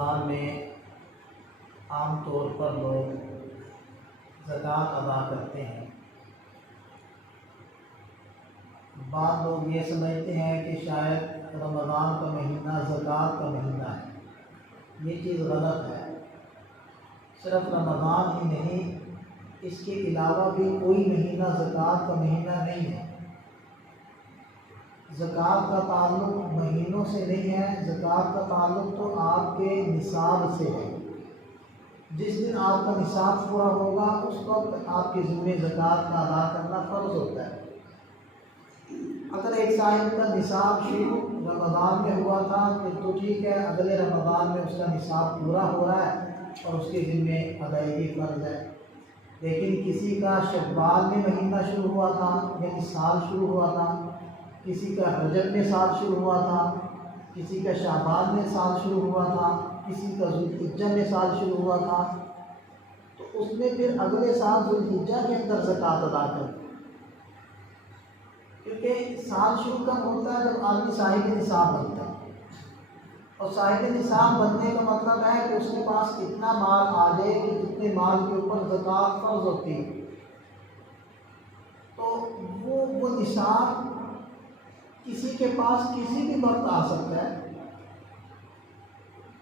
رمضان میں عام طور پر لوگ زکوٰۃ ادا کرتے ہیں۔ بعض لوگ یہ سمجھتے ہیں کہ شاید رمضان کا مہینہ زکوٰۃ کا مہینہ ہے۔ یہ چیز غلط ہے۔ صرف رمضان ہی نہیں، اس کے علاوہ بھی کوئی مہینہ زکوٰۃ کا مہینہ نہیں ہے۔ زکوٰۃ کا تعلق مہینوں سے نہیں ہے، زکوٰۃ کا تعلق تو آپ کے نصاب سے ہے۔ جس دن آپ کا نصاب پورا ہوگا اس وقت آپ کے ذمہ زکوٰۃ کا ادا کرنا فرض ہوتا ہے۔ اگر ایک صاحب کا نصاب شروع رمضان میں ہوا تھا تو ٹھیک ہے، اگلے رمضان میں اس کا نصاب پورا ہو رہا ہے اور اس کے ذمہ ادائیگی فرض ہے۔ لیکن کسی کا شوال میں مہینہ شروع ہوا تھا یعنی سال شروع ہوا تھا، کسی کا رجب میں سال شروع ہوا تھا، کسی کا شعبان میں سال شروع ہوا تھا، کسی کا ذوالحجہ میں سال شروع ہوا تھا، تو اس میں پھر اگلے سال ذوالحجہ کے اندر زکوٰۃ ادا کریں، کیونکہ سال شروع کب ہوتا ہے جب آدمی صاحب نصاب بنتا ہے، اور صاحب نصاب بننے کا مطلب ہے کہ اس کے پاس اتنا مال آ جائے کہ جتنے مال کے اوپر زکوٰۃ فرض ہوتی ہے، تو وہ نصاب کسی کے پاس کسی بھی وقت آ سکتا ہے۔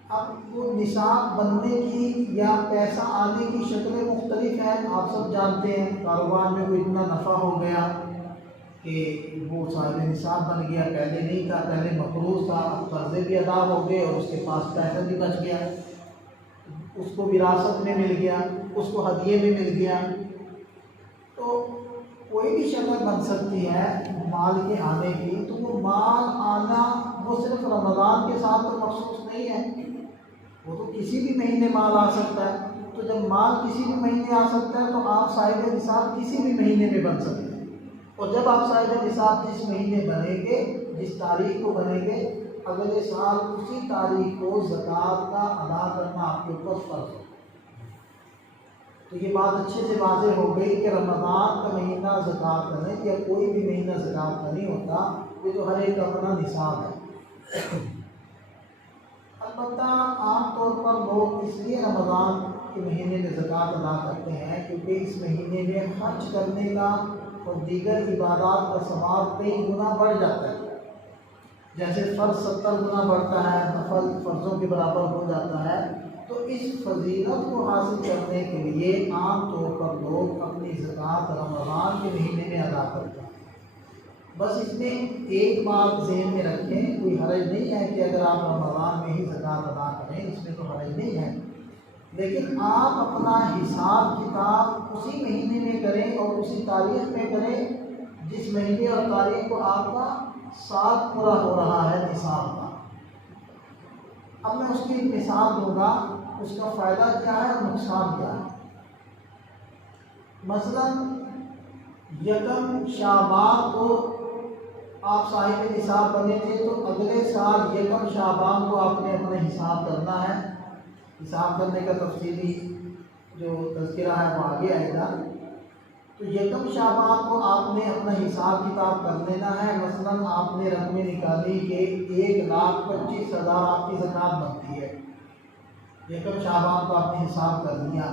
اب وہ نصاب بننے کی یا پیسہ آنے کی شکلیں مختلف ہیں، آپ سب جانتے ہیں۔ کاروبار میں کوئی اتنا نفع ہو گیا کہ وہ صاحب نصاب بن گیا، پہلے نہیں تھا، پہلے مقروض تھا، اب قرضے بھی ادا ہو گئے اور اس کے پاس پیسہ بھی بچ گیا، اس کو وراثت میں مل گیا، اس کو ہدیے میں مل گیا۔ تو کوئی بھی شکل بن سکتی ہے مال کے آنے کی، تو وہ مال آنا وہ صرف رمضان کے ساتھ تو مخصوص نہیں ہے، وہ تو کسی بھی مہینے مال آ سکتا ہے۔ تو جب مال کسی بھی مہینے آ سکتا ہے تو آپ صاحب نصاب کسی بھی مہینے میں بن سکتے ہیں، اور جب آپ صاحب نصاب جس مہینے بنیں گے، جس تاریخ کو بنیں گے، اگلے سال اسی تاریخ کو زکوٰۃ کا ادا کرنا آپ کے اوپر فرض ہے۔ تو یہ بات اچھے سے واضح ہو گئی کہ رمضان کا مہینہ زکوٰۃ کا نہیں، یا کوئی بھی مہینہ زکوٰۃ کا نہیں ہوتا، یہ تو ہر ایک کا اپنا نصاب ہے۔ البتہ عام طور پر لوگ اس لیے رمضان کے مہینے میں زکوٰۃ ادا کرتے ہیں کیونکہ اس مہینے میں خرچ کرنے کا اور دیگر عبادات کا ثواب کئی گنا بڑھ جاتا ہے۔ جیسے فرض 70 گنا بڑھتا ہے، نفل فرضوں کے برابر ہو جاتا ہے، تو اس فضیلت کو حاصل کرنے کے لیے عام طور پر لوگ اپنی زکوٰۃ رمضان کے مہینے میں ادا کرتے ہیں۔ بس اس میں ایک بات ذہن میں رکھیں، کوئی حرج نہیں ہے کہ اگر آپ رمضان میں ہی زکوٰۃ ادا کریں، اس میں تو حرج نہیں ہے، لیکن آپ اپنا حساب کتاب اسی مہینے میں کریں اور اسی تاریخ میں کریں جس مہینے اور تاریخ کو آپ کا سال پورا ہو رہا ہے نصاب کا۔ اب میں اس کی مثال دوں گا، اس کا فائدہ کیا ہے اور نقصان کیا ہے۔ مثلا یکم شعبان کو آپ صاحب نصاب بنے تھے، تو اگلے سال یکم شعبان کو آپ نے اپنا حساب کرنا ہے۔ حساب کرنے کا تفصیلی جو تذکرہ ہے وہ آگے آئے گا۔ تو یکم شعبان کو آپ نے اپنا حساب کتاب کر لینا ہے۔ مثلا آپ نے رقمیں نکالی کہ 1,25,000 آپ کی زکوٰۃ بنتی ہے، یکم شعبان کو آپ نے حساب کر لیا،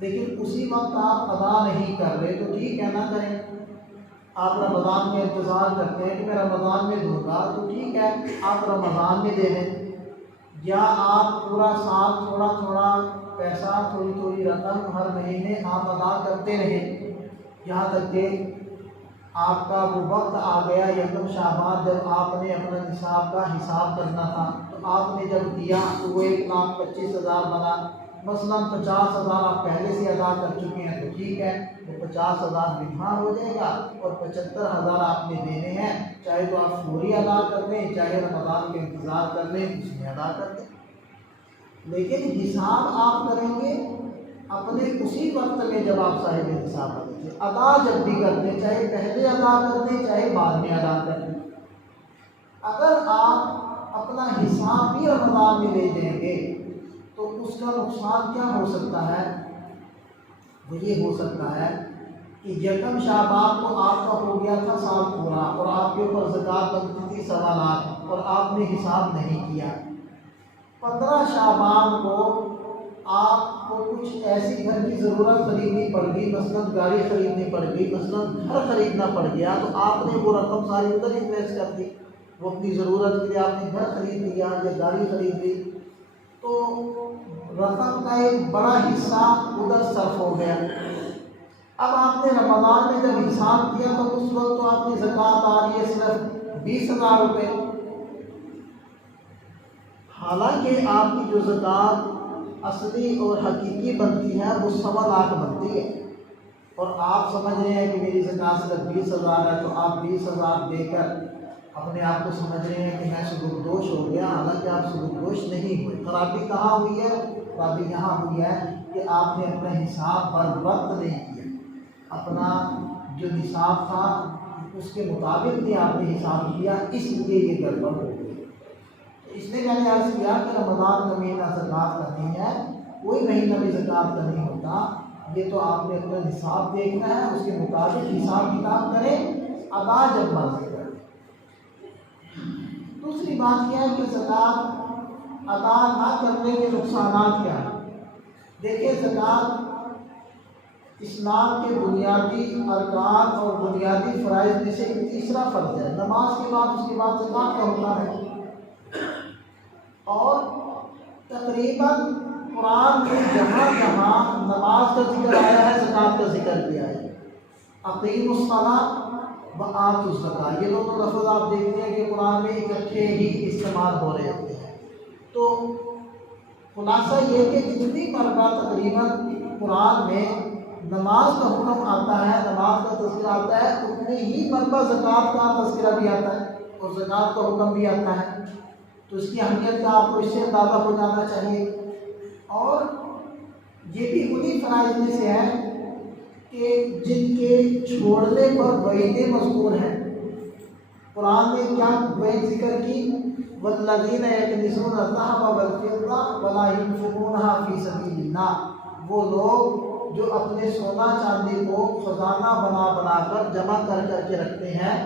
لیکن اسی وقت آپ ادا نہیں کر رہے، تو ٹھیک ہے نہ کریں۔ آپ رمضان میں انتظار کرتے ہیں کہ میں رمضان میں دوں گا، تو ٹھیک ہے آپ رمضان میں دے دیں، یا آپ پورا سال تھوڑا تھوڑا پیسہ، تھوڑی تھوڑی رقم ہر مہینے آپ ادا کرتے رہیں، یہاں تک کہ آپ کا وہ وقت آ گیا یکم شعبان جب آپ نے اپنا نصاب کا حساب کرنا تھا، تو آپ نے جب دیا تو وہ 1,25,000 بنا۔ مثلا 50,000 آپ پہلے سے ادا کر چکے ہیں، تو ٹھیک ہے وہ 50,000 منہا ہو جائے گا، اور 75,000 آپ نے دینے ہیں، چاہے تو آپ فوری ادا کر دیں، چاہے رمضان کے انتظار کر لیں اس میں ادا کر دیں، لیکن حساب آپ کریں گے اپنے اسی وقت میں جب آپ صاحب نصاب بنے تھے۔ ادا جب بھی کر دیں، چاہے پہلے ادا کر دیں چاہے بعد میں ادا کر دیں۔ اگر آپ اپنا حساب بھی رمضان میں لے جائیں گے تو اس کا نقصان کیا ہو سکتا ہے؟ وہ یہ ہو سکتا ہے کہ یکم شعبان کو آپ کا ہو گیا تھا سال پورا، اور آپ کے اوپر زکوٰۃ بنتی تھی 1.25 لاکھ، اور آپ نے حساب نہیں کیا، 15 شعبان کو آپ کو کچھ ایسی گھر کی ضرورت خریدنی پڑ گئی، مثلاً گاڑی خریدنی پڑ گئی، مثلاً گھر خریدنا پڑ گیا، تو آپ نے وہ رقم ساری ادھر انویسٹ کر دی، وہ اپنی ضرورت کے لیے آپ نے گھر خرید لیا یا گاڑی خرید لی، تو رقم کا ایک بڑا حصہ ادھر صرف ہو گیا۔ اب آپ نے رمضان میں جب حساب کیا تو اس وقت تو آپ کی زکوٰۃ آ رہی ہے صرف 20,000 روپے، حالانکہ آپ کی جو زکوٰۃ اصلی اور حقیقی بنتی ہے وہ 1.25 لاکھ بنتی ہے، اور آپ سمجھ رہے ہیں کہ میری زکوٰۃ صرف 20,000 ہے، تو آپ 20,000 دے کر اپنے آپ کو سمجھ رہے ہیں کہ میں سبکدوش ہو گیا، حالانکہ آپ سبکدوش نہیں ہوئے۔ خرابی کہاں ہوئی ہے؟ خرابی یہاں ہوئی ہے کہ آپ نے اپنا حساب بر وقت نہیں کیا، اپنا جو نصاب تھا اس کے مطابق بھی آپ نے حساب کیا، اس لیے یہ گڑبڑ ہو گئی۔ اس لیے میں نے عرض کیا کہ رمضان کا مہینہ زکوٰۃ کا نہیں ہے، کوئی مہینہ بھی زکوٰۃ کا نہیں ہوتا، یہ تو آپ نے اپنا نصاب دیکھنا ہے، اس کے مطابق حساب کتاب کریں، ادا جب مرضی کریں۔ دوسری بات یہ ہے کہ زکوٰۃ ادا نہ کرنے کے نقصانات کیا ہیں؟ دیکھیں، زکوٰۃ اسلام کے بنیادی ارکان اور بنیادی فرائض میں سے ایک تیسرا فرض ہے، نماز کے بعد اس کے بعد زکوٰۃ کا ہوتا ہے، اور تقریباً قرآن میں جہاں جہاں نماز کا ذکر آیا ہے زکوٰۃ کا ذکر بھی آیا ہے۔ اقیموا الصلاۃ وآتوا الزکاۃ، یہ دونوں لفظ آپ دیکھتے ہیں کہ قرآن میں اکٹھے ہی استعمال ہو رہے ہوتے ہیں۔ تو خلاصہ یہ کہ جتنی مرتبہ تقریباً قرآن میں نماز کا حکم آتا ہے، نماز کا تذکرہ آتا ہے، اتنی ہی مرتبہ زکوٰۃ کا تذکرہ بھی آتا ہے اور زکوٰۃ کا حکم بھی آتا ہے، تو اس کی اہمیت کا آپ کو اس سے اندازہ ہو جانا چاہیے۔ اور یہ بھی انہی فرائض میں سے ہے کہ جن کے چھوڑنے پر وعیدیں مذکور ہیں۔ قرآن نے کیا وعید ذکر کی؟ وَالَّذِينَ يَكْنِزُونَ الذَّهَبَ وَالْفِضَّةَ وَلَا يُنْفِقُونَهَا فِي سَبِيلِ اللَّهِ، وہ لوگ جو اپنے سونا چاندی کو خزانہ بنا بنا کر جمع کر کر کے رکھتے ہیں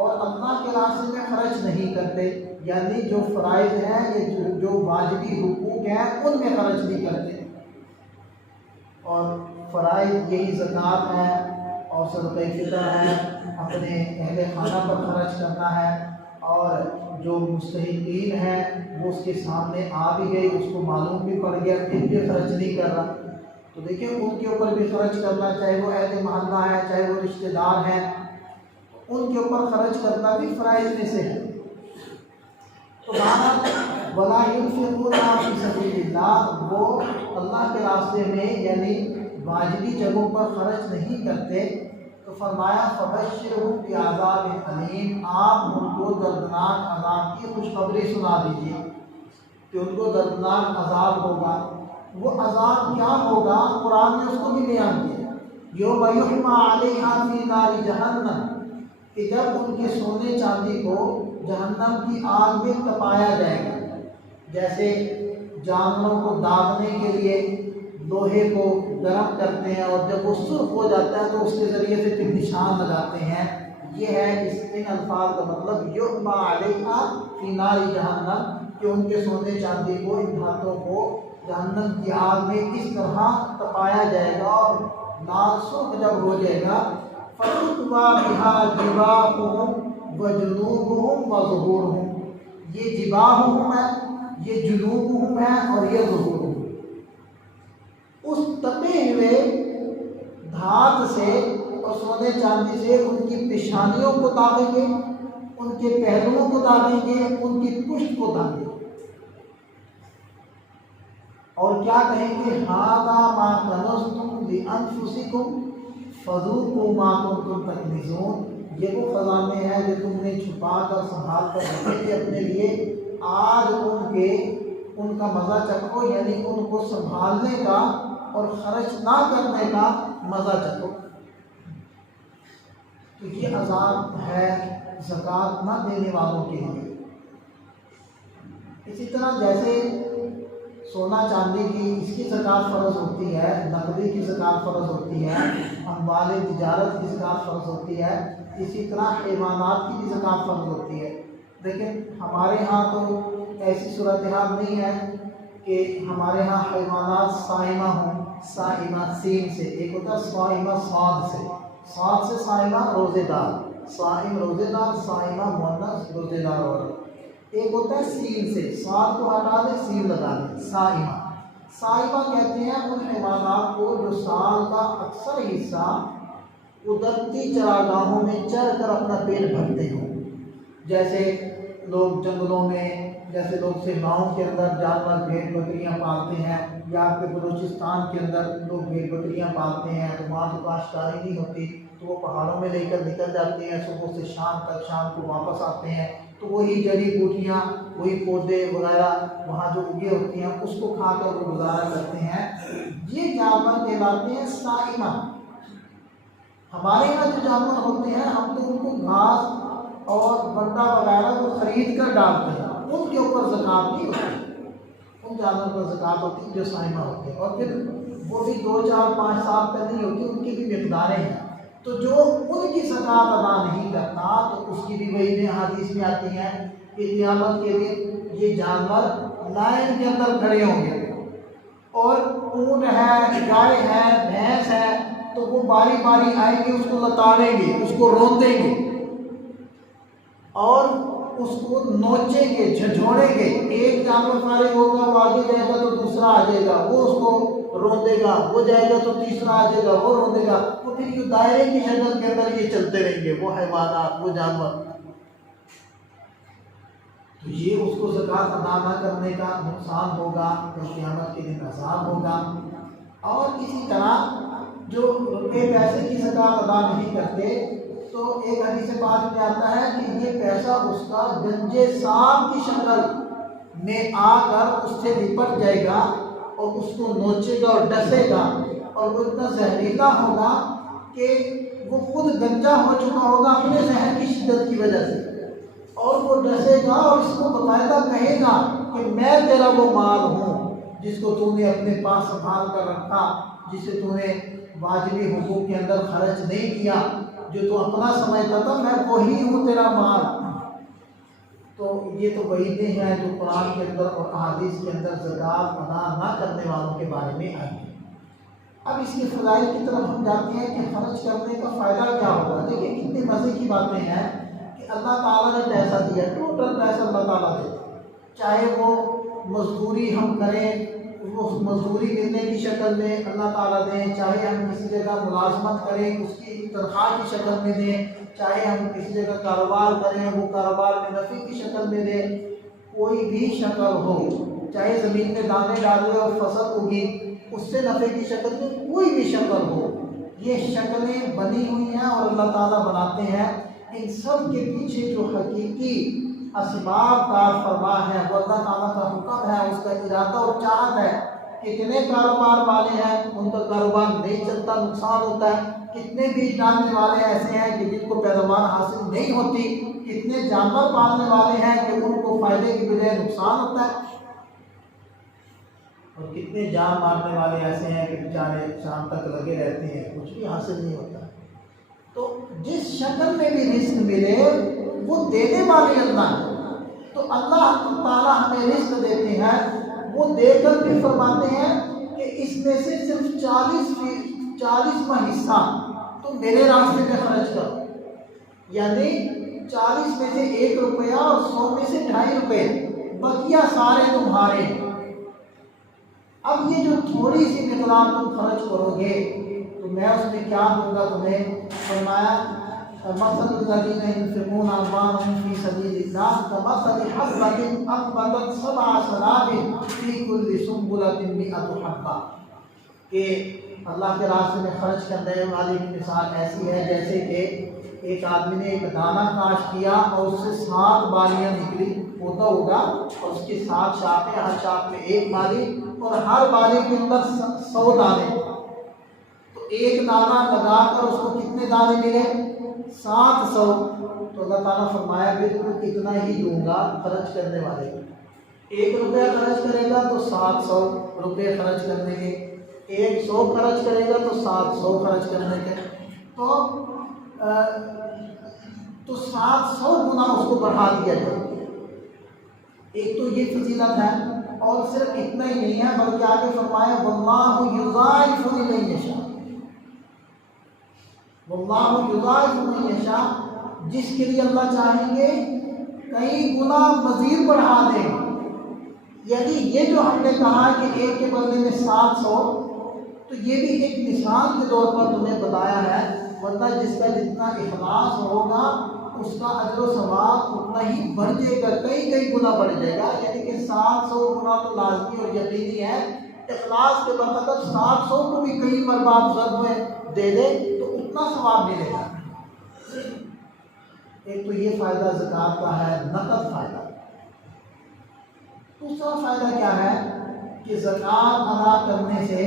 اور اللہ کے راستے میں خرچ نہیں کرتے، یعنی جو فرائض ہیں، یہ جو واجبی حقوق ہیں ان میں خرچ نہیں کرتے، اور فرائض یہی زکوٰۃ ہے اور صدقہ فطر ہے، اپنے اہل خانہ پر خرچ کرنا ہے، اور جو مستحقین ہیں وہ اس کے سامنے آ بھی گئی، اس کو معلوم بھی پڑ گیا، پھر بھی خرچ نہیں کر رہا، تو دیکھیں ان کے اوپر بھی خرچ کرنا، چاہے وہ اہل محلہ ہے، چاہے وہ رشتہ دار ہیں، ان کے اوپر خرچ کرنا بھی فرائض میں سے ہے۔ تو بہرحال وَلَا يُنْفِقُونَ فِي سَبِيلِ اللَّهِ، وہ اللہ کے راستے میں یعنی واجبی جگہوں پر خرچ نہیں کرتے، تو فرمایا فَبَشِّرْهُم بِعَذَابٍ أَلِيمٍ، آپ ان کو دردناک عذاب کی خوشخبری سنا دیجیے کہ ان کو دردناک عذاب ہوگا۔ وہ عذاب کیا ہوگا؟ قرآن نے اس کو بھی بیان کیا، یوم یحمى علیہا فی نار جہنم، کہ جب ان کے سونے چاندی کو جہنم کی آگ میں تپایا جائے گا، جیسے جانوروں کو داغنے کے لیے لوہے کو گرم کرتے ہیں اور جب وہ سرخ ہو جاتا ہے تو اس کے ذریعے سے پھر نشان لگاتے ہیں، یہ ہے ان الفاظ کا مطلب یحمى علیہا فی نار جہنم، کہ ان کے سونے چاندی کو، ان دھاتوں کو جہنم کی آگ میں اس طرح تپایا جائے گا اور لال سرخ جب ہو جائے گا، فَتُكْوَى بِهَا جِبَاهُهُمْ وَجُنُوبُهُمْ وَظُهُورُهُمْ، یہ جباہہم ہے، یہ جنوبہم ہے اور یہ ظہورہم، اس تپے ہوئے دھات سے اور سونے چاندی سے ان کی پیشانیوں کو داغیں گے، ان کے پہلوؤں کو داغیں گے، ان کی پشت کو داغیں گے، اور کیا کہیں گے؟ هَذَا مَا كَنَزْتُمْ لِأَنفُسِكُمْ فَذُوقُوا مَا كُنتُمْ تَكْنِزُونَ، یہ وہ خزانے ہیں جو تم نے چھپا کر سنبھال کر رکھے تھے اپنے لیے، آج ان کا مزہ چکھو، یعنی ان کو سنبھالنے کا اور خرچ نہ کرنے کا مزہ چکھو۔ تو یہ عذاب ہے زکوٰۃ نہ دینے والوں کے لیے۔ اسی طرح جیسے سونا چاندی کی اس کی زکوٰۃ فرض ہوتی ہے، نقدی کی زکوٰۃ فرض ہوتی ہے، اموال تجارت کی زکوٰۃ فرض ہوتی ہے، اسی طرح حیوانات کی بھی زکوٰۃ فرض ہوتی ہے۔ لیکن ہمارے ہاں تو ایسی صورتحال نہیں ہے کہ ہمارے ہاں حیوانات صائمہ ہوں، صائمہ سین سے، ایک ہوتا ہے صائمہ صاد سے صائمہ روزے دار، صائم روزے دار، صائمہ مؤنث روزے دار عورت، ایک ہوتا ہے سین سے، صاد کو ہٹا دے سین لگا دے، صائمہ۔ صائمہ کہتے ہیں ان حیوانات کو جو سال کا اکثر حصہ قدرتی چراگاہوں میں چر کر اپنا پیٹ بھرتے ہوں، جیسے لوگ جنگلوں میں، جیسے لوگ صحراؤں کے اندر جانور بھیڑ بکریاں پالتے ہیں، یا آپ کے بلوچستان کے اندر لوگ بھیڑ بکریاں پالتے ہیں، تو وہاں تو کاشتکاری نہیں ہوتی تو وہ پہاڑوں میں لے کر نکل جاتے ہیں، صبح سے شام تک، شام کو واپس آتے ہیں، تو وہی جڑی بوٹیاں، وہی پودے وغیرہ وہاں جو اگے ہوتی ہیں اس کو کھا کر وہ گزارا کرتے ہیں۔ یہ جانور کہلاتے ہیں صائمہ۔ ہمارے یہاں جو جانور ہوتے ہیں ہم تو ان کو گھاس اور بٹا وغیرہ کو خرید کر ڈالتے ہیں، ان کے اوپر زکوٰۃ نہیں ہوتی، ان جانوروں پر زکوٰۃ ہوتی ہے جو صائمہ ہوتے ہیں، اور پھر وہ بھی 2 4 5 سال تک نہیں ہوتی، ان کی بھی مقداریں ہیں، تو جو ان کی زکوٰۃ ادا نہیں کرتا تو اس کی بھی وہی حدیث میں آتی ہیں کہ قیامت کے دن یہ جانور لائن کے اندر کھڑے ہوں گے، اور اونٹ ہے، گائے ہے، بھینس ہے، تو وہ باری باری آئیں گے، اس کو لتاڑیں گے، اس کو روندیں گے اور اس کو نوچیں گے، جھنجھوڑیں گے۔ ایک جانور فارغ ہوگا، وہ آگے جائے گا تو دوسرا آ جائے گا، وہ اس کو روندے گا، وہ جائے گا تو تیسرا آ جائے گا، وہ روندے گا، تو پھر یہ دائرے کی شکل کے اندر یہ چلتے رہیں گے، وہ حیوانات، وہ جانور، تو یہ اس کو زکوٰۃ ادا نہ کرنے کا نقصان ہوگا، پھر قیامت کے دن عذاب ہوگا۔ اور اسی طرح جو روپے پیسے کی زکوٰۃ ادا نہیں کرتے، تو ایک حدیث پاک میں آتا ہے کہ یہ پیسہ اس کا گنجے سانپ کی شکل میں آ کر اس سے لپٹ جائے گا اور اس کو نوچے گا اور ڈسے گا، اور وہ اتنا زہریلا ہوگا کہ وہ خود گنجا ہو چکا ہوگا اپنے زہر کی شدت کی وجہ سے، اور وہ ڈسے گا اور اس کو باقاعدہ کہے گا کہ میں تیرا وہ مال ہوں جس کو تو نے اپنے پاس سنبھال کر رکھا، جسے تو نے واجبی حقوق کے اندر خرچ نہیں کیا، جو تو اپنا سمجھتا تھا، میں وہی ہوں تیرا مال۔ تو یہ تو وعیدیں ہیں جو قرآن کے اندر اور احادیث کے اندر زکوٰۃ ادا نہ کرنے والوں کے بارے میں آئی ہیں۔ اب اس کے فضائل کی طرف ہم جاتے ہیں کہ خرچ کرنے کا فائدہ کیا ہوگا۔ دیکھیں کتنے مزے کی باتیں ہیں کہ اللہ تعالیٰ نے پیسہ دیا، ٹوٹل پیسہ اللہ تعالیٰ دے، چاہے وہ مزدوری ہم کریں، وہ مزدوری ملنے کی شکل میں اللہ تعالیٰ دیں، چاہے ہم کسی جگہ ملازمت کریں اس کی تنخواہ کی شکل میں دیں، چاہے ہم کسی جگہ کاروبار کریں وہ کاروبار میں نفع کی شکل میں دیں، کوئی بھی شکل ہو، چاہے زمین میں دانے ڈالے اور فصل اگی اس سے نفع کی شکل میں کوئی بھی شکل ہو، یہ شکلیں بنی ہوئی ہیں اور اللہ تعالیٰ بناتے ہیں۔ ان سب کے پیچھے جو حقیقی اسباب کار فرما ہے وہ اللہ تعالیٰ کا حکم ہے، اس کا ارادہ اور چاہت ہے۔ کتنے کاروبار والے ہیں ان کا کاروبار نہیں چلتا، نقصان ہوتا ہے، کتنے بیج ڈالنے والے ایسے ہیں کہ جن کو پیداوار حاصل نہیں ہوتی، کتنے جانور پالنے والے ہیں کہ ان کو فائدے کی بجائے نقصان ہوتا ہے، اور کتنے جان مارنے والے ایسے ہیں کہ بیچارے شام تک لگے رہتے ہیں، کچھ بھی حاصل نہیں ہوتا۔ تو جس شکل میں بھی رزق ملے وہ دینے والی اللہ ہے، تو اللہ تعالیٰ ہمیں رزق دیتے ہیں، وہ دے کر بھی فرماتے ہیں کہ اس میں سے صرف 40واں حصہ تو میرے راستے میں خرچ کرو، یعنی 40 میں سے 1 روپیہ اور 100 میں سے 2.5 روپے، بقیہ سارے تمہارے۔ اب یہ جو تھوڑی سی مقدار تم خرچ کرو گے تو میں اس میں کیا دوں گا تمہیں؟ فرمایا مثل الذین ينفقون اموالهم فی سبیل اللہ کمثل حبۃ انبتت 7 سنابل فی کل سنبلۃ 100 حبۃ، کہ اللہ کے راستے میں خرچ کرنے والی کی مثال ایسی ہے جیسے کہ ایک آدمی نے ایک دانہ کاشت کیا اور اس سے 7 بالیاں نکلی، پودا ہوگا اور اس کی 7 شاخیں، ہر شاخ میں 1 بالی اور ہر بالی کے اندر 100 دانے، تو ایک دانہ لگا کر اس کو کتنے دانے ملے؟ 700۔ تو اللہ تعالیٰ فرمایا بالکل اتنا ہی دوں گا خرچ کرنے والے کو، 1 روپیہ خرچ کرے گا تو 700 روپے خرچ کرنے کے، 100 خرچ کرے گا تو 700 خرچ کرنے کے، تو 700 گنا اس کو بڑھا دیا جائے۔ ایک تو یہ فضیلت ہے، اور صرف اتنا ہی نہیں ہے بلکہ آگے فرمایا واللہ یضاعف لمن یشاء، واللہ یضاعف لمن یشاء، جس کے لیے اللہ چاہیں گے کئی گنا مزید بڑھا دیں۔ یعنی یہ جو ہم نے کہا کہ ایک کے بدلے میں 700، تو یہ بھی ایک مثال کے طور پر تمہیں بتایا ہے، ورنہ جس کا جتنا اخلاص ہوگا اس کا اجر و ثواب اتنا ہی بڑھ جائے گا، کئی گنا بڑھ جائے گا۔ یعنی کہ 700 گنا تو لازمی اور یقینی ہے، اخلاص کے برکت 700 کو بھی کئی مربع ضرب میں دے دے تو اتنا ثواب ملے گا۔ ایک تو یہ فائدہ زکوٰۃ کا ہے، نقد فائدہ۔ دوسرا فائدہ کیا ہے کہ زکوٰۃ ادا کرنے سے،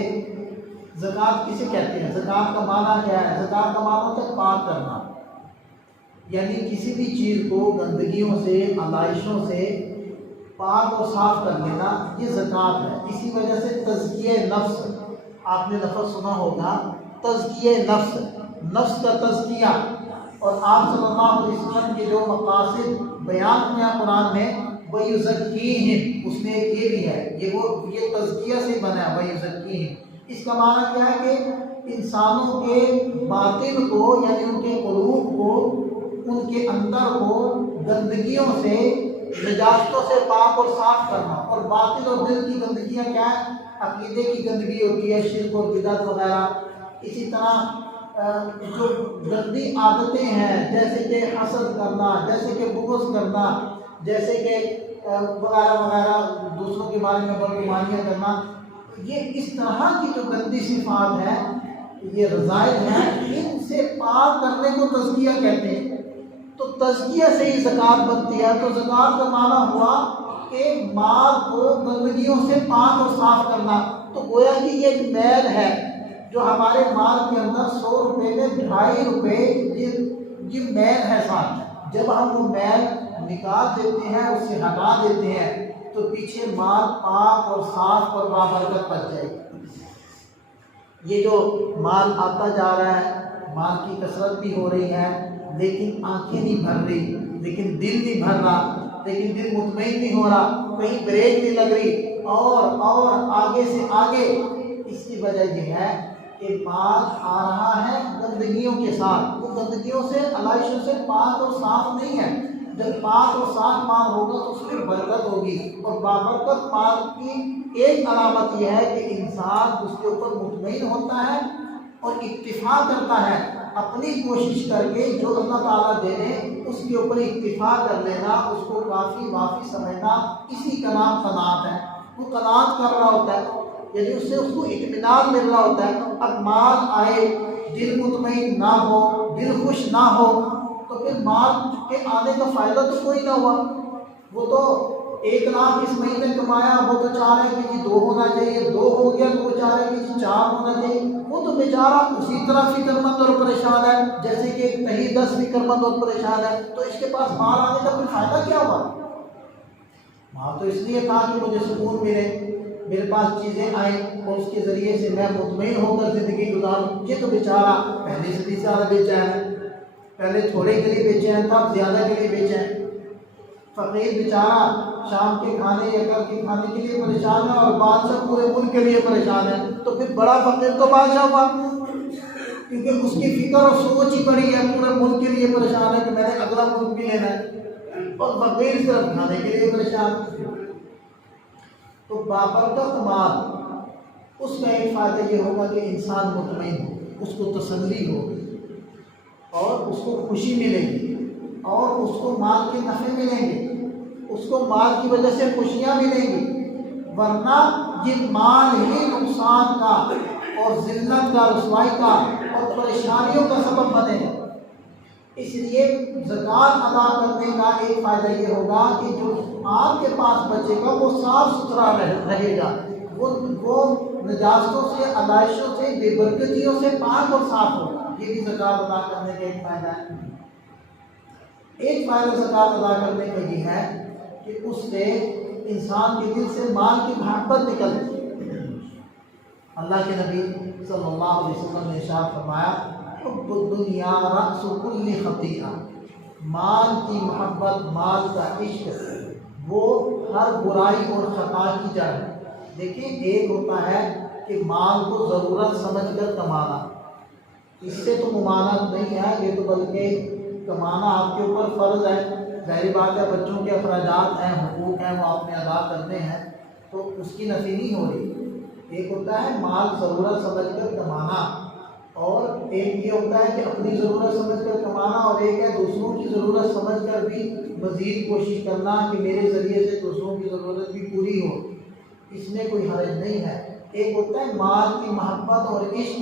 زکوٰۃ کسے کہتے ہیں، زکوٰۃ کا معنی کیا ہے؟ زکوٰۃ کا معنی ہوتا ہے پاک کرنا، یعنی کسی بھی چیز کو گندگیوں سے، علائشوں سے پاک اور صاف کر لینا، یہ زکوٰۃ ہے۔ اسی وجہ سے تزکیہ نفس، آپ نے لفظ سنا ہوگا تزکیہ نفس، نفس کا تزکیہ، اور آپ صلی اللہ علیہ وسلم کے جو مقاصد بیان ہوئے ہیں قرآن میں، وَيُزَكِّيهِمْ، اس میں ایک یہ بھی ہے، یہ تزکیہ سے بنا ہے وَيُزَكِّيهِمْ۔ اس کا معنی کیا ہے کہ انسانوں کے باطن کو، یعنی ان کے قلوب کو، ان کے اندر کو گندگیوں سے، نجاستوں سے پاک اور صاف کرنا۔ اور باطن اور دل کی گندگیاں کیا ہے؟ عقیدے کی گندگی ہوتی ہے، شرک اور بدعت وغیرہ۔ اسی طرح جو گندی عادتیں ہیں، جیسے کہ حسد کرنا، جیسے کہ بغض کرنا، جیسے کہ وغیرہ وغیرہ، دوسروں کے بارے میں بدگمانیاں کرنا، یہ اس طرح کی جو گندی صفات ہیں، یہ رذائل ہیں، ان سے پاک کرنے کو تزکیہ کہتے ہیں۔ تو تزکیہ سے ہی زکوٰۃ بنتی ہے۔ تو زکوٰۃ کا معنی ہوا کہ مال کو گندگیوں سے پاک اور صاف کرنا۔ تو گویا کہ یہ ایک میل ہے جو ہمارے مال کے اندر 100 روپے میں 2.5 روپے یہ میل ہے ساتھ۔ جب ہم وہ میل نکال دیتے ہیں، اس سے ہٹا دیتے ہیں، تو پیچھے مال پاک اور صاف اور بابرکت بچ جائے گا۔ یہ جو مال آتا جا رہا ہے، مال کی کثرت بھی ہو رہی ہے، لیکن آنکھیں نہیں بھر رہی، لیکن دل نہیں بھر رہا، لیکن دل مطمئن نہیں ہو رہا، کہیں بریک نہیں لگ رہی، اور آگے سے آگے۔ اس کی وجہ یہ ہے کہ مال آ رہا ہے گندگیوں کے ساتھ، وہ گندگیوں سے، علائشوں سے پاک اور صاف نہیں ہے۔ جب پاک اور صاف مال ہوگا تو اس میں برکت ہوگی، اور بابرکت مال کی ایک علامت یہ ہے کہ انسان اس کے اوپر مطمئن ہوتا ہے اور اکتفا کرتا ہے، اپنی کوشش کر کے جو اللہ تعالیٰ دے دے اس کے اوپر اکتفا کر لینا، اس کو کافی وافی سمجھنا، اسی کا نام قناعت ہے۔ وہ قناعت کر رہا ہوتا ہے، یعنی اس سے اس کو اطمینان مل رہا ہوتا ہے۔ اب مال آئے، دل مطمئن نہ ہو، دل خوش نہ ہو، تو پھر مال کے آنے کا فائدہ تو کوئی نہ ہوا۔ وہ تو 1 لاکھ اس مہینے کمایا، وہ تو چاہ رہے کہ 2 ہونا چاہیے، 2 ہو گیا تو وہ چاہ رہے کہ 4 ہونا چاہیے۔ وہ تو بیچارہ اسی طرح فکر مند اور پریشان ہے جیسے کہ کہیں 10 فکر مند اور پریشان ہے۔ تو اس کے پاس مال آنے کا کوئی فائدہ کیا ہوا؟ مال تو اس لیے تھا کہ مجھے سکون ملے، میرے پاس چیزیں آئیں اور اس کے ذریعے سے میں مطمئن ہو کر زندگی گزاروں۔ یہ تو بیچارہ پہلے سے بھی زیادہ بے چین ہے، پہلے تھوڑے کے لیے بے چین تھا، زیادہ کے لیے بے چین۔ فقیر بیچارہ شام کے کھانے یا کل کے کھانے کے لیے پریشان ہے، اور بادشاہ پورے ملک کے لیے پریشان ہے۔ تو پھر بڑا فقیر تو بادشاہ ہوا، کیونکہ اس کی فکر اور سوچ ہی بڑی ہے، پورے ملک کے لیے پریشان ہے کہ میں نے اگلا ملک بھی لینا ہے، اور فقیر صرف کھانے کے لیے پریشان۔ تو بابرکت مال، اس کا ایک فائدہ یہ ہوگا کہ انسان مطمئن ہو، اس کو تسلی ہو، اور اس کو خوشی ملے گی، اور اس کو مال کے نفع ملیں گے، اس کو مال کی وجہ سے خوشیاں ملیں گی۔ ورنہ یہ مال ہی نقصان کا اور ذلت کا، رسوائی کا اور پریشانیوں کا سبب بنے گا۔ اس لیے زکوٰۃ ادا کرنے کا ایک فائدہ یہ ہوگا کہ جو آپ کے پاس بچے گا وہ صاف ستھرا رہے گا، وہ نجاستوں سے، علائشوں سے، بے برکتیوں سے پاک اور صاف ہوگا۔ یہ بھی زکوٰۃ ادا کرنے کا ایک فائدہ ہے۔ ایک فائدہ زکوٰۃ ادا کرنے کا یہ ہے کہ اس سے انسان کے دل سے مال کی محبت نکلتی ہے۔ اللہ کے نبی صلی اللہ علیہ وسلم نے ارشاد فرمایا حب الدنیا رأس کل خطیئہ، مال کی محبت، مال کا عشق وہ ہر برائی اور خطا کی جڑ ہے۔ دیکھیں، ایک ہوتا ہے کہ مال کو ضرورت سمجھ کر کمانا، اس سے تو ممانعت نہیں ہے، یہ تو بلکہ کمانا آپ کے اوپر فرض ہے، ظاہر بات ہے، بچوں کے اخراجات ہیں، حقوق ہیں، وہ آپ نے ادا کرنے ہیں، تو اس کی نفی نہیں ہو رہی۔ ایک ہوتا ہے مال ضرورت سمجھ کر کمانا، اور ایک یہ ہوتا ہے کہ اپنی ضرورت سمجھ کر کمانا، اور ایک ہے دوسروں کی ضرورت سمجھ کر بھی مزید کوشش کرنا کہ میرے ذریعے سے دوسروں کی ضرورت بھی پوری ہو، اس میں کوئی حرج نہیں ہے۔ ایک ہوتا ہے مال کی محبت اور عشق۔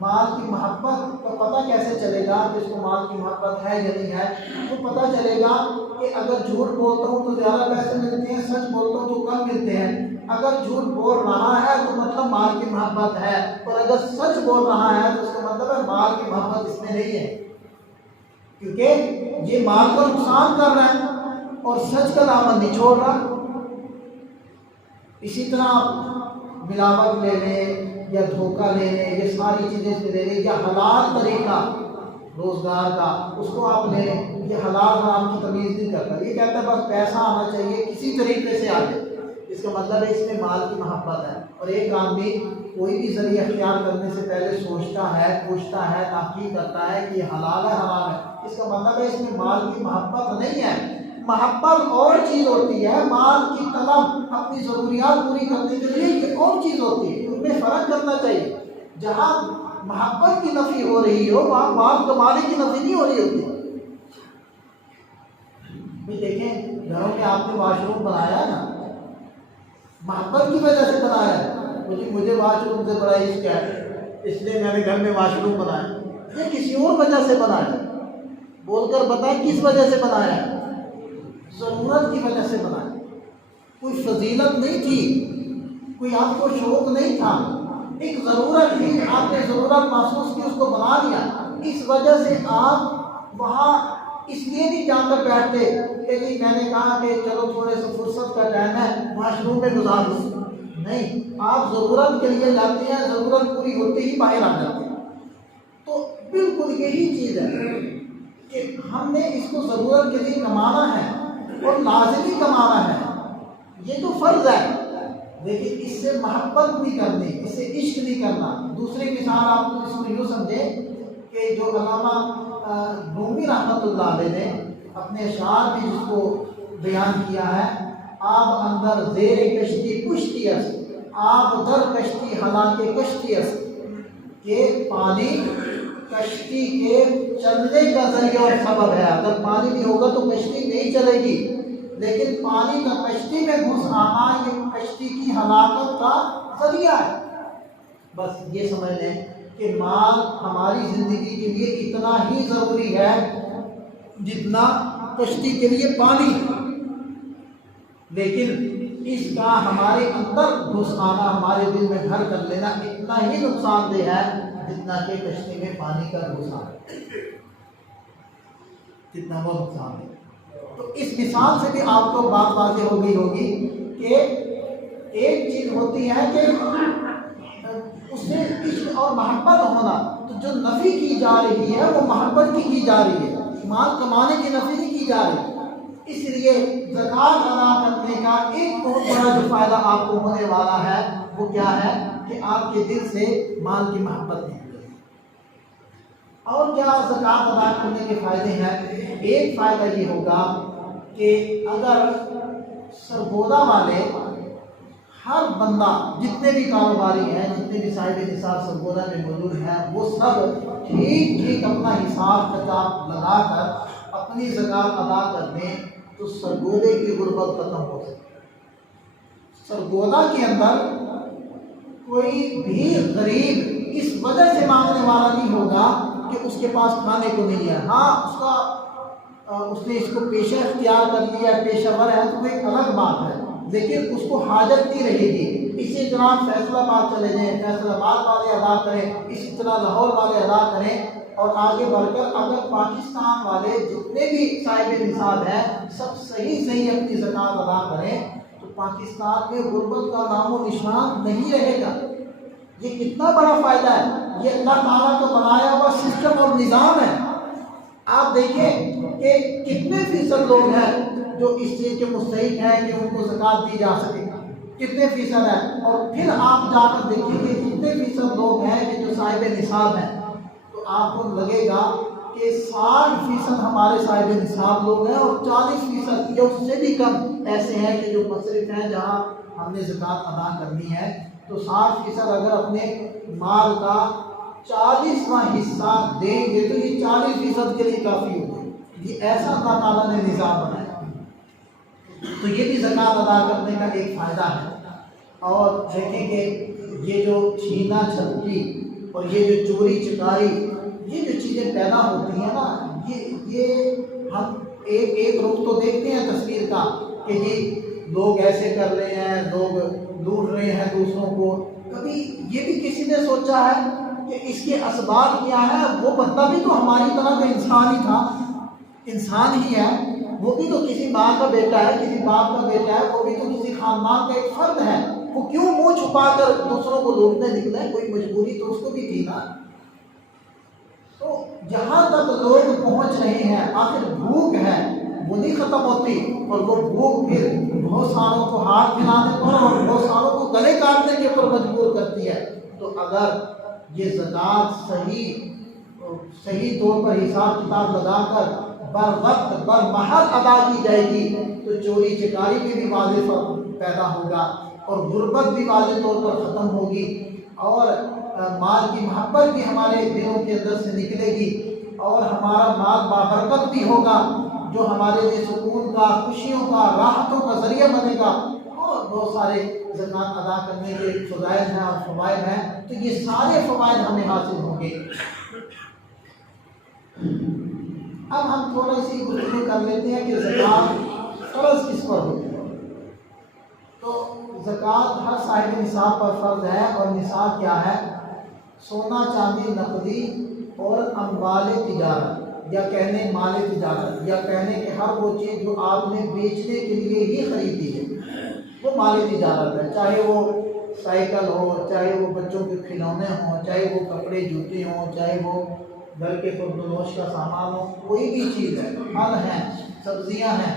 مال کی محبت کا پتہ کیسے چلے گا کہ اس کو مال کی محبت ہے یا نہیں ہے؟ وہ پتہ چلے گا کہ اگر جھوٹ بولتا ہوں تو زیادہ پیسے ملتے ہیں، سچ بولتا ہوں تو کم ملتے ہیں۔ اگر جھوٹ بول رہا ہے تو مطلب مال کی محبت ہے، اور اگر سچ بول رہا ہے تو اس کا مطلب ہے مال کی محبت اس میں نہیں ہے، کیونکہ یہ مال کو نقصان کر رہا ہے اور سچ کا دامن نہیں چھوڑ رہا۔ اسی طرح آپ ملاوٹ لے لیں یا دھوکہ لے لیں، یہ ساری چیزیں سے لے لیں، یا حلال طریقہ روزگار کا اس کو آپ لے لیں، یہ حلال حرام کی تمیز نہیں کرتا، یہ کہتا ہے بس پیسہ آنا چاہیے کسی طریقے سے آ جائے، اس کا مطلب ہے اس میں مال کی محبت ہے۔ اور ایک آدمی کوئی بھی ذریعہ اختیار کرنے سے پہلے سوچتا ہے، پوچھتا ہے، تحقیق کرتا ہے کہ یہ حلال ہے حرام ہے، اس کا مطلب ہے اس میں مال کی محبت نہیں ہے۔ محبت اور چیز ہوتی ہے، مال کی طلب اپنی ضروریات پوری کرنے کے لیے یہ اور چیز ہوتی ہے، ان میں فرق کرنا چاہیے۔ جہاں محبت کی نفی ہو رہی ہو وہاں مال کمانے کی نفی نہیں ہو رہی ہوتی۔ دیکھیں، گھروں میں آپ نے واش روم بنایا ہے نا، محبت کی وجہ سے بنایا ہے، مجھے واش روم سے بڑا عشق ہے اس لیے میں نے گھر میں واش روم بنایا، یہ کسی اور وجہ سے بنایا، بول کر بتائیں کس وجہ سے بنایا ہے؟ ضرورت کی وجہ سے بنایا، کوئی فضیلت نہیں تھی، کوئی آپ کو شوق نہیں تھا، ایک ضرورت تھی، آپ نے ضرورت محسوس کی، اس کو بنا لیا۔ اس وجہ سے آپ وہاں اس لیے نہیں جا کر بیٹھتے کہ جی میں نے کہا کہ چلو تھوڑے سے فرصت کا ٹائم ہے واش روم میں گزار دوں، نہیں، آپ ضرورت کے لیے جاتے ہیں، ضرورت پوری ہوتے ہی باہر آ جاتے ہیں۔ تو بالکل یہی چیز ہے کہ ہم نے اس کو ضرورت کے لیے کمانا ہے اور لازمی کمانا ہے، یہ تو فرض ہے، لیکن اس سے محبت نہیں کرنی، اس سے عشق نہیں کرنا۔ دوسری مثال آپ کو اس کو یوں سمجھیں کہ جو علامہ رومی رحمۃ اللہ علیہ نے اپنے اشعار میں جس کو بیان کیا ہے، آب اندر زیر کشتی کشتی اس، آب در کشتی حالانکہ کشتی اس، کہ پانی کشتی کے چلنے کا ذریعہ اور سبب ہے، اگر پانی نہیں ہوگا تو کشتی نہیں چلے گی، لیکن پانی کا کشتی میں گھس آنا یہ کشتی کی ہلاکت کا ذریعہ ہے۔ بس یہ سمجھ لیں کہ مال ہماری زندگی کے لیے اتنا ہی ضروری ہے جتنا کشتی کے لیے پانی، لیکن اس کا ہمارے اندر گھس آنا، ہمارے دل میں گھر کر لینا اتنا ہی نقصان دہ ہے جتنا کہ کشتی میں پانی کا گھس آنا، جتنا وہ نقصان ہے۔ تو اس مثال سے بھی آپ کو بات واضح ہو گئی ہوگی کہ ایک چیز ہوتی ہے کہ اس سے عشق اور محبت ہونا، تو جو نفی کی جا رہی ہے وہ محبت کی جا رہی ہے، مال کمانے کی نفی نہیں کی جا رہی۔ اس لیے زکوٰۃ ادا کرنے کا ایک بہت بڑا جو فائدہ آپ کو ہونے والا ہے وہ کیا ہے کہ آپ کے دل سے مال کی محبت نہیں۔ اور کیا زکوٰۃ ادا کرنے کے فائدے ہیں؟ ایک فائدہ یہ ہوگا کہ اگر سرگودا والے ہر بندہ، جتنے بھی کاروباری ہیں، جتنے بھی صاحب نصاب سرگودا میں موجود ہیں، وہ سب ٹھیک ٹھیک اپنا حساب کتاب لگا کر اپنی زکوٰۃ ادا کر دیں تو سرگودے کی غربت ختم ہو سکے۔ سرگودا کے اندر کوئی بھی غریب اس وجہ سے مانگنے والا نہیں ہوگا کہ اس کے پاس کھانے کو نہیں ہے، ہاں اس نے اس کو پیشہ اختیار کر لیا، پیشہ ور ہے تو وہ ایک الگ بات ہے، لیکن اس کو حاجت نہیں رہے گی۔ اسی طرح فیصل آباد چلے جائیں، فیصل آباد والے ادا کریں، اسی طرح لاہور والے ادا کریں، اور آگے بڑھ کر اگر پاکستان والے جتنے بھی صاحب نصاب ہیں سب صحیح اپنی زکوٰۃ ادا کریں تو پاکستان میں غربت کا نام و نشان نہیں رہے گا۔ یہ کتنا بڑا فائدہ ہے، یہ اللہ تعالیٰ کا بنایا ہوا سسٹم اور نظام ہے۔ آپ دیکھیں کہ کتنے فیصد لوگ ہیں جو اس چیز کے مستحق ہیں کہ ان کو زکوٰۃ دی جا سکے، کتنے فیصد ہے؟ اور پھر آپ جا کر دیکھیں کہ کتنے فیصد لوگ ہیں کہ جو صاحب نصاب ہیں، تو آپ کو لگے گا کہ 60% ہمارے صاحب نصاب لوگ ہیں اور 40% یا اس سے بھی کم ایسے ہیں کہ جو مصرف ہیں جہاں ہم نے زکوٰۃ ادا کرنی ہے۔ تو 60% اگر اپنے مال کا 40واں حصہ دیں گے تو یہ 40% کے لیے کافی ہوگا۔ یہ ایسا اللہ تعالیٰ نے نظام بنایا، تو یہ بھی زکوٰۃ ادا کرنے کا ایک فائدہ ہے۔ اور دیکھیں کہ یہ جو چھینا جھپٹی اور یہ جو چوری چکاری، یہ جو چیزیں پیدا ہوتی ہیں نا، یہ ہم ایک رخ تو دیکھتے ہیں تصویر کا کہ جی لوگ ایسے کر رہے ہیں، لوگ لوٹ رہے ہیں دوسروں کو۔ کبھی یہ بھی کسی نے سوچا ہے کہ اس کے اسباب کیا ہے؟ وہ بندہ بھی تو ہماری طرح کا انسان ہی تھا، انسان ہی ہے، وہ بھی تو کسی ماں کا بیٹا ہے، کسی باپ کا بیٹا ہے، وہ بھی تو کسی خاندان کا ایک فرد ہے۔ وہ کیوں منہ چھپا کر دوسروں کو لوٹنے نکلا ہے؟ کوئی مجبوری تو اس کو بھی تھی نا۔ تو جہاں تک لوگ پہنچ رہے ہیں، آخر بھوک ہے وہ نہیں ختم ہوتی، اور وہ بھوک پھر بہت ساروں کو ہاتھ پھیلانے پر اور بہت ساروں کو گلے کاٹنے کے اوپر مجبور کرتی ہے۔ تو اگر یہ زکوٰۃ صحیح طور پر حساب کتاب لگا کر بر وقت بر محل ادا کی جائے گی تو چوری چکاری میں بھی واضح فرق پیدا ہوگا، اور غربت بھی واضح طور پر ختم ہوگی، اور مال کی محبت بھی ہمارے دلوں کے اندر سے نکلے گی، اور ہمارا مال بابرکت بھی ہوگا جو ہمارے لیے سکون کا، خوشیوں کا، راحتوں کا ذریعہ بنے گا۔ اور بہت سارے زکوٰۃ ادا کرنے کے فضائل ہیں اور فوائد ہیں، تو یہ سارے فوائد ہمیں حاصل ہوں گے۔ اب ہم تھوڑا سی گفتگو کر لیتے ہیں کہ زکوٰۃ فرض کس پر ہوتی ہے۔ تو زکوٰۃ ہر صاحب نصاب پر فرض ہے، اور نصاب کیا ہے؟ سونا چاندی نقدی اور اموال تجارت، یا کہنے مال تجارت، یا کہنے کہ ہر وہ چیز جو آپ نے بیچنے کے لیے ہی خریدی ہے وہ مال تجارت ہے، چاہے وہ سائیکل ہو، چاہے وہ بچوں کے کھلونے ہوں، چاہے وہ کپڑے جوتے ہوں، چاہے وہ گھر کے فروش کا سامان ہو، کوئی بھی چیز ہے، پھل ہیں، سبزیاں ہیں،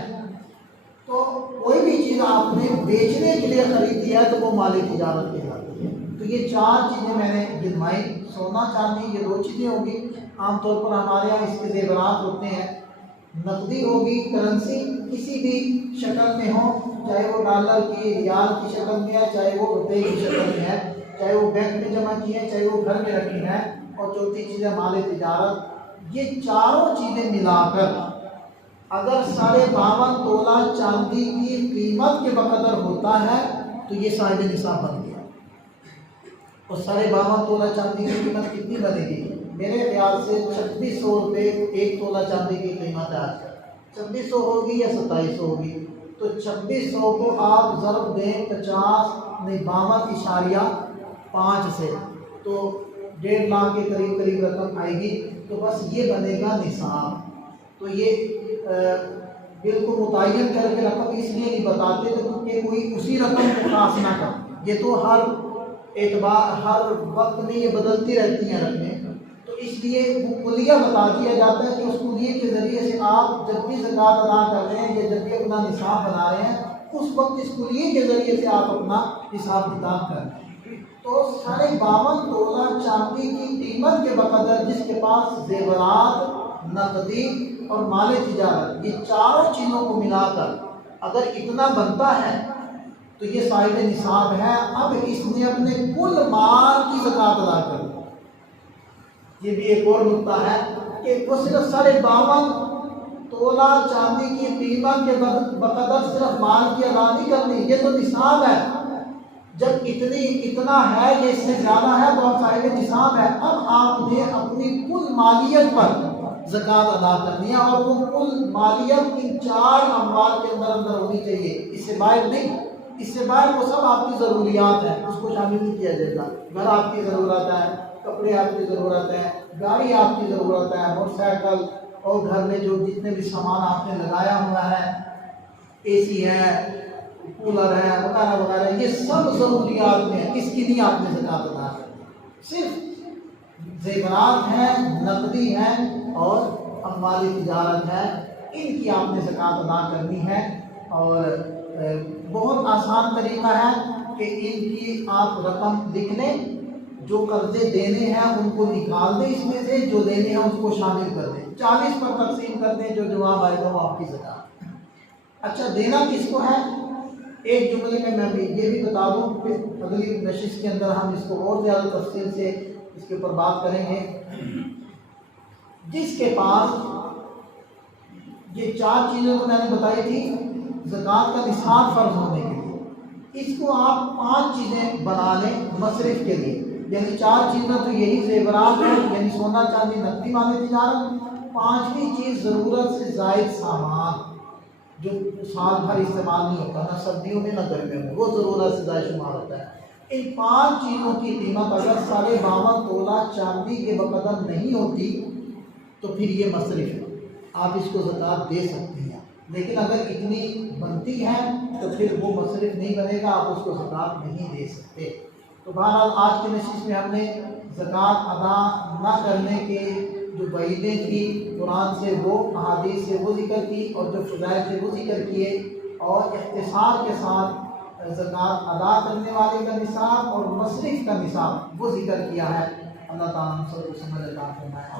تو کوئی بھی چیز آپ نے بیچنے کے لیے خریدی ہے تو وہ مال تجارت کہلاتی ہے۔ تو یہ 4 چیزیں میں نے گنوائی، سونا چاندی یہ 2 چیزیں ہوگی، عام طور پر ہمارے یہاں اس کے زیورات ہوتے ہیں۔ نقدی ہوگی، کرنسی کسی بھی شکل میں ہو، چاہے وہ ڈالر کی، ریال کی شکل میں ہے، چاہے وہ روپے کی شکل میں ہے، چاہے وہ بینک میں جمع کی ہے، چاہے وہ گھر میں رکھی ہے۔ اور چوتھی چیز ہے مال تجارت۔ یہ چاروں چیزیں ملا کر اگر 52.5 تولہ چاندی کی قیمت کے بقدر ہوتا ہے تو یہ صاحب نصاب بن گیا۔ اور 52.5 تولہ چاندی کی قیمت کتنی بنے گی؟ میرے خیال سے 2600 روپے 1 تولہ چاندی کی قیمت ہے آج کل۔ 2600 ہوگی یا 2700 ہوگی؟ تو 2600 کو آپ ضرب دیں 52.5 سے، تو 1.5 لاکھ کے قریب رقم آئے گی۔ تو بس یہ بنے گا نصاب۔ تو یہ بالکل متعین کر کے رقم اس لیے نہیں بتاتے کہ کوئی اسی رقم کو خاص نہ کر، یہ تو ہر وقت میں یہ بدلتی رہتی ہیں رقمیں، تو اس لیے وہ کلیہ بتا دیا جاتا ہے کہ اس کلیے کے ذریعے سے آپ جب بھی زکوٰۃ ادا کر رہے ہیں یا جب بھی اپنا نصاب بنا رہے ہیں اس وقت اس کلیے کے ذریعے سے آپ اپنا حساب کتاب کر رہے ہیں۔ تو 52.5 تولہ چاندی کی قیمت کے بقدر جس کے پاس زیورات، نقدی اور مال تجارت، یہ چاروں چیزوں کو ملا کر اگر اتنا بنتا ہے تو یہ صاحب نصاب ہے۔ اب اس نے اپنے کل مال کی زکوٰۃ ادا کر دی۔ یہ بھی ایک اور نقطہ ہے کہ وہ صرف 52.5 تولہ چاندی کی قیمت کے بقدر صرف مال کی ادا نہیں کرنی، یہ تو نصاب ہے۔ جب اتنا ہے، یہ اس سے زیادہ ہے تو اب صاحب نصاب ہے۔ اب آپ نے اپنی کل مالیت پر زکوٰۃ ادا کرنی ہے، اور وہ کل مالیت ان 4 اموال کے اندر ہونی چاہیے، اس سے باہر نہیں۔ اس سے باہر وہ سب آپ کی ضروریات ہیں، اس کو شامل نہیں کیا جائے گا۔ گھر آپ کی ضرورت ہے، کپڑے آپ کی ضرورت ہے، گاڑی آپ کی ضرورت ہے، موٹر سائیکل، اور گھر میں جو جتنے بھی سامان آپ نے لگایا ہوا ہے، اے سی ہے، کولر ہے، وغیرہ وغیرہ، یہ سب ضروریات میں ہیں، اس کی نہیں آپ نے زکوٰۃ ادا کرنی۔ صرف زیورات ہیں، نقدی ہیں اور اموال تجارت ہے، ان کی آپ نے زکوٰۃ ادا کرنی ہے۔ اور بہت آسان طریقہ ہے کہ ان کی آپ رقم لکھ لیں، جو قرضے دینے ہیں ان کو نکال دیں اس میں سے، جو دینے ہیں اس کو شامل کر دیں، 40 پر تقسیم کر دیں، جو جواب آئے گا وہ آپ کی زکوٰۃ۔ اچھا دینا کس کو ہے؟ ایک جملے میں یہ بھی بتا دوں، پھر اگلی نشست کے اندر ہم اس کو اور زیادہ تفصیل سے اس کے اوپر بات کریں گے۔ جس کے پاس یہ 4 چیزیں تو میں نے بتائی تھی زکوٰۃ کا نصاب فرض ہونے کے لیے، اس کو آپ 5 چیزیں بنا لیں مصرف کے لیے، یعنی 4 چیزیں تو یہی زیورات ہیں، یعنی سونا چاندی نقدی مال تجارت، 5ویں چیز ضرورت سے زائد سامان جو سال بھر استعمال نہیں ہوتا، نہ سردیوں میں نہ گرمیوں میں، وہ ضرورت سے زائد شمار ہوتا ہے۔ ان 5 چیزوں کی قیمت اگر 52.5 تولہ چاندی کے بقدر نہیں ہوتی تو پھر یہ مصرف ہے، آپ اس کو زکوٰۃ دے سکتی ہیں، لیکن اگر اتنی بنتی ہے تو پھر وہ مصرف نہیں بنے گا، آپ اس کو زکوٰۃ نہیں دے سکتے۔ تو بہرحال آج کی نشست میں ہم نے زکوٰۃ ادا نہ کرنے کے جو وعیدیں تھی قرآن سے، وہ احادیث سے وہ ذکر کی، اور جو فضائل سے وہ ذکر کیے، اور اختصار کے ساتھ زکوٰۃ ادا کرنے والے کا نصاب اور مصرف کا نصاب وہ ذکر کیا ہے۔ اللہ تعالیٰ ہم سب کو سمجھ عطا فرمائے۔